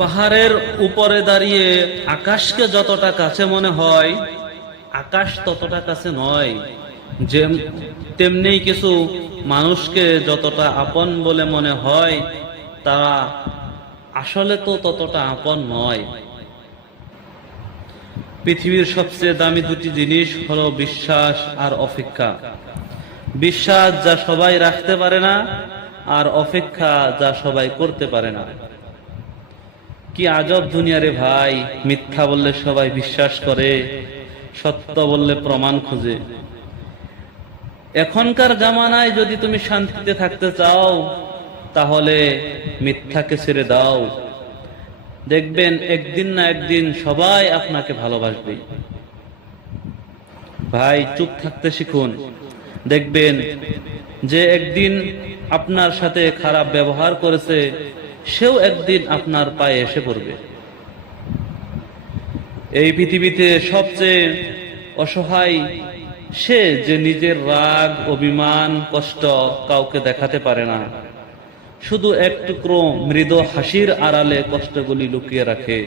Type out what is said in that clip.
পাহাড়ের উপরে দাঁড়িয়ে আকাশকে যতটা কাছে মনে হয়, আকাশ ততটা কাছে নয়। যে তেমনি কিছু মানুষকে যতটা আপন বলে মনে হয়, তারা আসলে তো ততটা আপন নয়। পৃথিবীর সবচেয়ে দামি দুটি জিনিস হলো বিশ্বাস আর অপেক্ষা। বিশ্বাস যা সবাই রাখতে পারে না, আর অপেক্ষা যা সবাই করতে পারে না। কি আজব দুনিয়া রে ভাই! মিথ্যা বললে সবাই বিশ্বাস করে, সত্য বললে প্রমাণ খুঁজে। এখনকার জামানায় যদি তুমি শান্তিতে থাকতে চাও, তাহলে মিথ্যাকে ছেড়ে দাও। দেখবেন একদিন না একদিন সবাই আপনাকে ভালোবাসবে। ভাই, চুপ থাকতে শিখুন। দেখবেন যে একদিন আপনার সাথে খারাপ ব্যবহার করেছে, সেও একদিন আপনার পায়ে এসে পড়বে। এই পৃথিবীতে সবচেয়ে অসহায় সে যে নিজের রাগ, অভিমান, কষ্ট কাউকে দেখাতে পারে না, শুধু এক টুকরো মৃদু হাসির আড়ালে কষ্টগুলি লুকিয়ে রাখে।